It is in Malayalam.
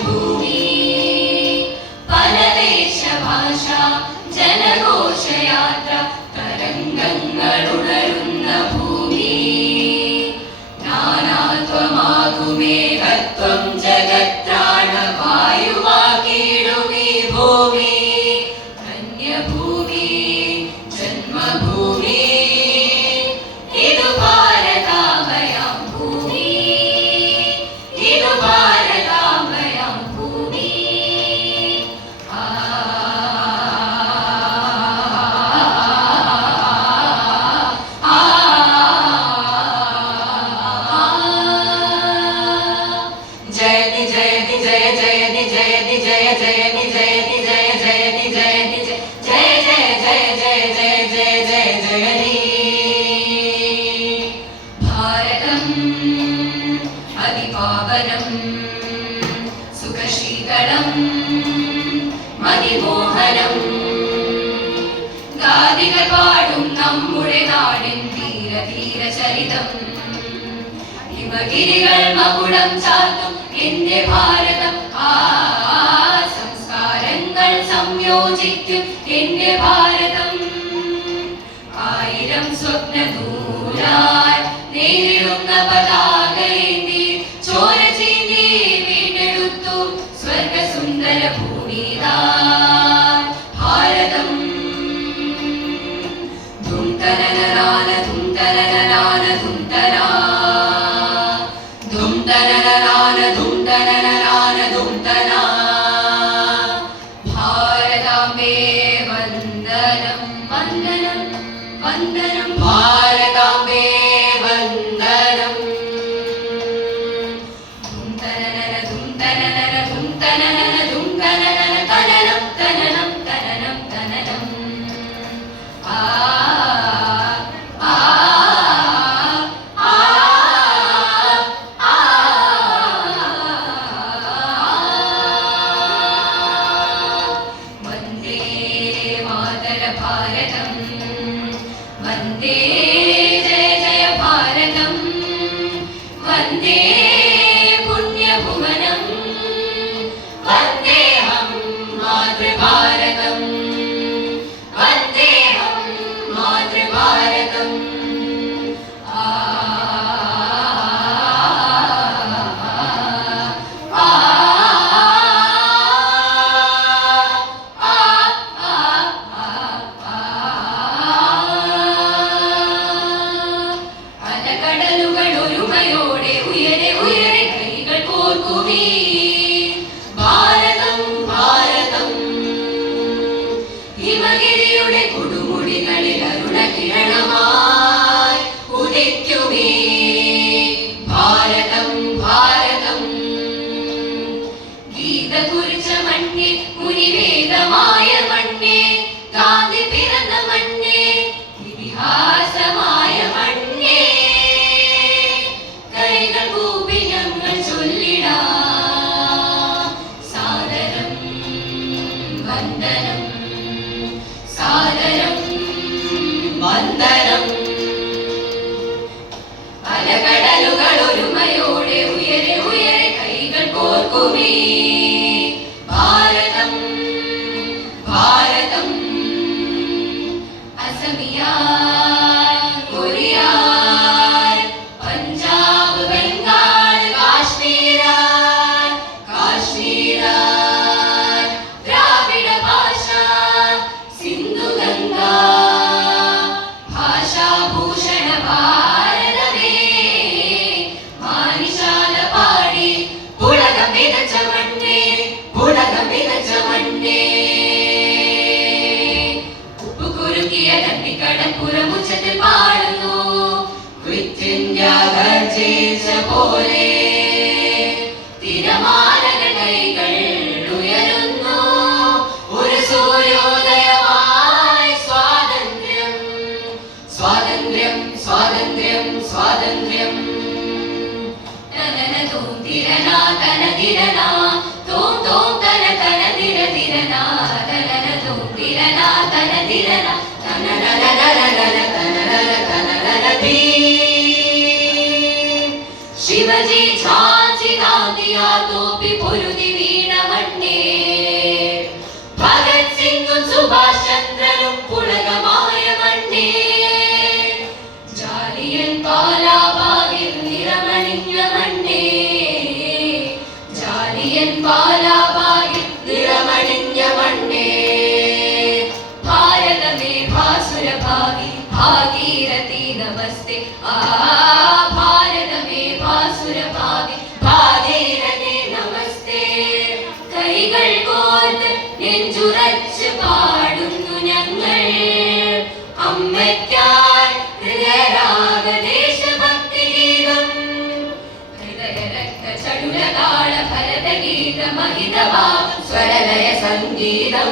പുണ്യഭൂമി പലദേശഭാഷ ജനഘോഷയാത്ര തരംഗങ്ങളുണരുന്ന ഭൂമി നാനാത്വമാകുമേകത്വം ജഗത്രാണവായുവാകീടുമീ ഭൂമി ധന്യഭൂമി ജന്മഭൂമി ഇതു ഭാരതാഭയം ഭൂമി ഇതു ഭാരതാഭയം ഭൂമി ജയതി ജയതി ജയ ജയതി ജയതി ജയ ജയതി ജയതി ജയ ജയതി ജയതി ജയ ജയ ജയ ജയ ജയ ജയ ജയ ജയതി ഭാരതം അതിപാവനം സുഖശീതളം മതിമോഹനം ഗാദികൾ പാടും നമ്മുടെ നാടിൻ ധീര ധീര ചരിതം ഹിമഗിരികൾ മകുടം ചാർത്തും എന്റെ ഭാരതം സംസ്കാരങ്ങൾ സംയോജിക്കും എന്റെ ഭാരതം ആയിരം സ്വപ്നദൂരായി നേരിടുന്ന പതാകയേന്തി ചോര ചീന്തി വീണ്ടെടുത്തു സ്വർഗസുന്ദര ഭൂമിതാ ഭാരതം ധുംതനനനാന ധുംതനനനാന ധുംതനാ ധുംതനനനാന ധുംതനനനാന ധുംതനാ ഭാരതാംബേ വന്ദനം വന്ദനം വന്ദനം ഭാരതാംബേ വന്ദനം ധുംതനനന ധുംതനനന ധുംതനനന ധുംതനനന തനനം തനനം തനനം തനനം ഭാരതം വന്ദേ ജയ ജയ ഭാരതം വന്ദേ പുണ്യഭുവനം വന്ദേഹം മാതൃഭാരതം വന്ദേഹം മാതൃഭാരതം ഒരുമയോടെ ഉയരെ ഉയരെ കൈകൾ കോർക്കുമീ ഭാരതം ഭാരതം ഹിമഗിരിയുടെ കൊടുമുടികളിൽ അരുണകിരണമായി ഉദിക്കുമീ ഭാരതം ഭാരതം ഗീത കുറിച്ച മണ്ണേ മുനിവേദമായ മണ്ണേ ഗാന്ധി പിറന്ന മണ്ണേ ഇതിഹാസമായ മണ്ണേ സാദരം വന്ദനം സാദരം വന്ദനം അലകടലുകൾ ഒരുമയോടെ ഉയരെ ഉയരെ കൈകൾ കോർക്കുമീ ഭാരതം ഭാരതം അസമിയ പുറമുച്ചത്തിൽ പാടുന്നു ക്വിറ്റ് ഇന്ത്യ ഗർജിച്ച പോലെ തിരമാലകൾ കൈകൾ ഉയരുന്നു ഒരു സൂര്യോദയമായി സ്വാതന്ത്ര്യം സ്വാതന്ത്ര്യം സ്വാതന്ത്ര്യം സ്വാതന്ത്ര്യം തനന തൂം തിരനാ തന തിരനാ തൂം തൂം തന തന തിര തിരനാ തനന തൂം തിരനാ തന തിരനാ शिवजी झांसी गांधी തോപ്പി പൊരുതി വീണ മണ്ണേ ഭഗത് സിംഗും സുഭാഷ് ചന്ദ്രനും പുളകമായ മണ്ണേ ജാലിയൻ വാലാബാഗിൽ നിറമണിഞ്ഞ മണ്ണേ ജാലിയൻ വാലാബാഗിൽ നിറമണിഞ്ഞ മണ്ണേ ഭാരതമേ ഭാസുര ഭാവി ഭാഗീരഥി നമസ്തേ ഭാരതമേ ഭാസുര ഭാവി ഭാഗീരഥി നമസ്തേ കൈകൾ കോർത്ത് നെഞ്ചുറച്ച് പാടുന്നു ഞങ്ങൾ അമ്മയ്ക്കായി ഹൃദയരാഗ ദേശഭക്തി ഗീതം ഹൃദയരക്ത ചടുലതാള ഭരതഗീത മഹിതഭാവം സ്വരലയ സംഗീതം